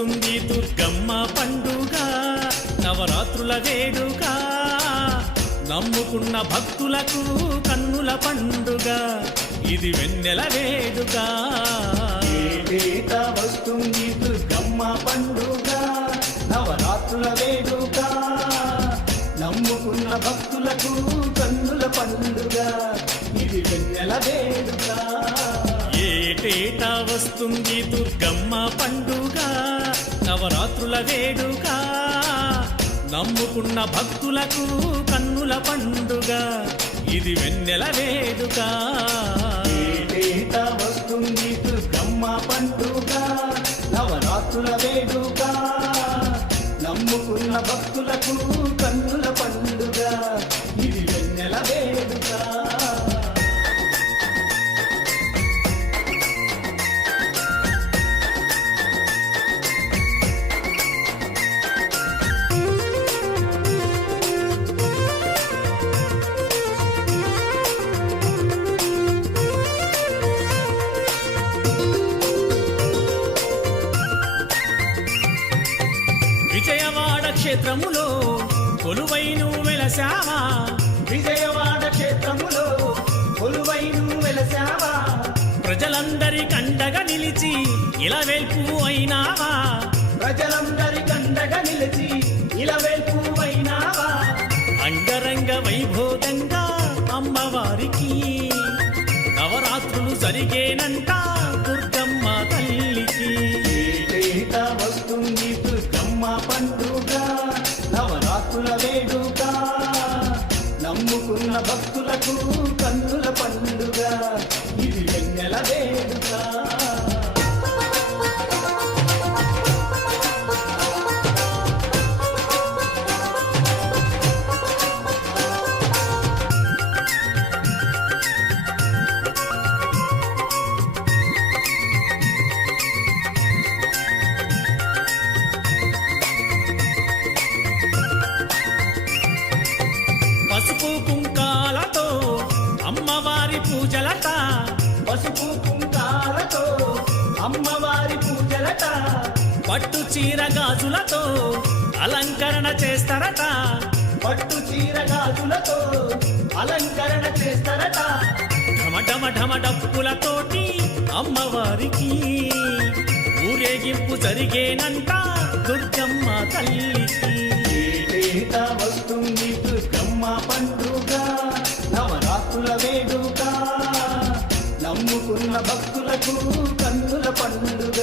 వస్తుంది దుర్గమ్మ పండుగ నవరాత్రుల వేడుక. నమ్ముకున్న భక్తులకు కన్నుల పండుగ ఇది వెన్నెల వేడుక. వస్తుంది దుర్గమ్మ పండుగ నవరాత్రుల వేడుక. నమ్ముకున్న భక్తులకు కన్నుల పండుగ ఇది వెన్నెల వేడుక. ఏటేటా వస్తుంది దుర్గమ్మ పండుగ నవరాత్రుల వేడుక నమ్ముకున్న భక్తులకు కన్నుల పండుగ ఇది వెన్నెల వేడుక. వస్తుంది దుర్గమ్మ పండుగ నవరాత్రుల వేడుక నమ్ముకున్న భక్తులకు క్షేత్రములో కొలువైను వెలసావా విజయవాడ క్షేత్రములో కొలువైను వెలసావా ప్రజలందరి కండగా నిలిచి ఇలవెల్పు అయినావా? ప్రజలందరి కండగా నిలిచి ఇలవేల్పు అయినావా? అంగరంగ వైభోగంగా అమ్మవారికి నవరాత్రులు జరిగేనంట దుర్గమ్మ తల్లికి. వస్తుంది దుర్గమ్మ పండుగ. భక్తులకు కన్నుల పండుగ. ఇది వెన్నెల వేడు. అలంకరణ చేస్తారట. పట్టు చీర గాజులతో అలంకరణ చేస్తారట. ఢమ ఢమ ఢమ డప్పులతోటి అమ్మవారికి ఊరేగింపు జరిగేనంట దుర్గమ్మ తల్లికి. వస్తుంది దుర్గమ్మ పండుగ? నవరాత్రుల వేడుక నమ్ముకున్న భక్తులకు కన్నుల పండుగ.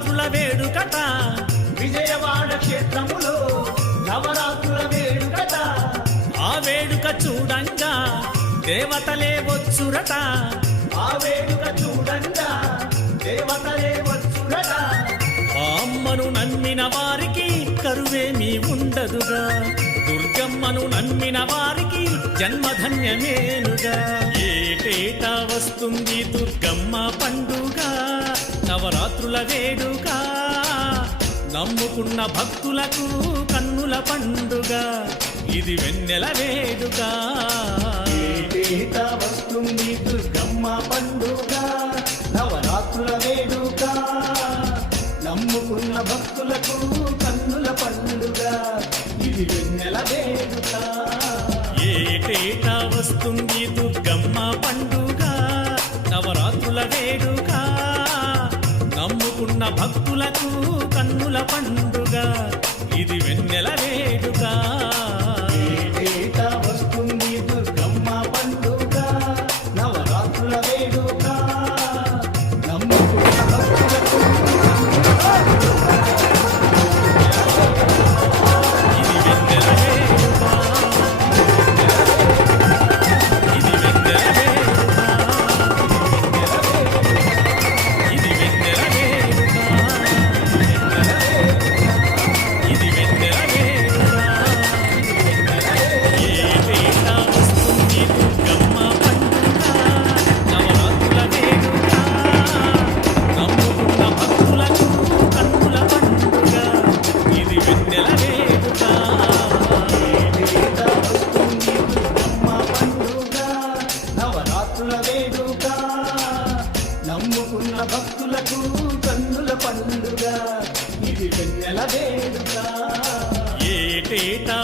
నవరాత్రుల వేడుకట. విజయవాడ క్షేత్రములో నవరాత్రుల వేడుకట. ఆ వేడుక చూడంగా దేవతలే వచ్చురట. ఆ వేడుక చూడంగా దేవతలే వచ్చురట. అమ్మను నమ్మిన వారికి కరువేమీ ఉండదుగా. దుర్గమ్మను నమ్మిన వారికి జన్మధన్యమేనుగా. ఏటేటా వస్తుంది దుర్గమ్మ పండుగ నవరాత్రుల వేడుక నమ్ముకున్న భక్తులకు కన్నుల పండుగ ఇది వెన్నెల వేడుక. వస్తుంది దుర్గమ్మ పండుగ నవరాత్రుల వేడుక నమ్ముకున్న భక్తులకు కన్నుల పండుగ ఇది వెన్నెల వేడుక. భక్తులకు కన్నుల పండుగ. ఇది వెన్నెల వేడుక.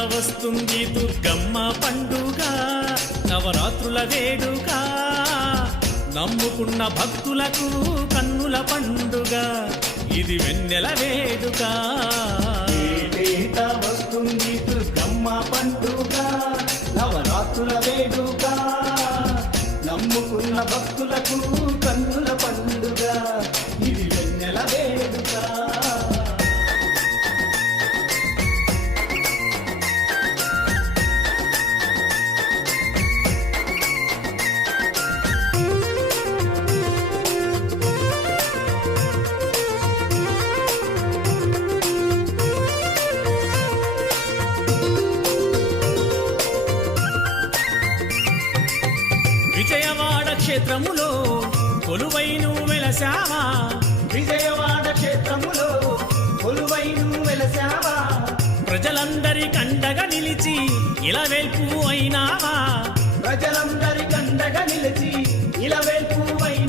వస్తుంది దుర్గమ్మ పండుగ నవరాత్రుల వేడుక. నమ్ముకున్న భక్తులకు కన్నుల పండుగ ఇది వెన్నెల వేడుక. విజయవాడ క్షేత్రములో కొలువైను వెలసావా విజయవాడ క్షేత్రములో కొలువైను వెలసావా ప్రజలందరి కండగా నిలిచి ఇలా వెల్పు అయినావా? ప్రజలందరి కండగా నిలిచి ఇలా వెల్పు అయినా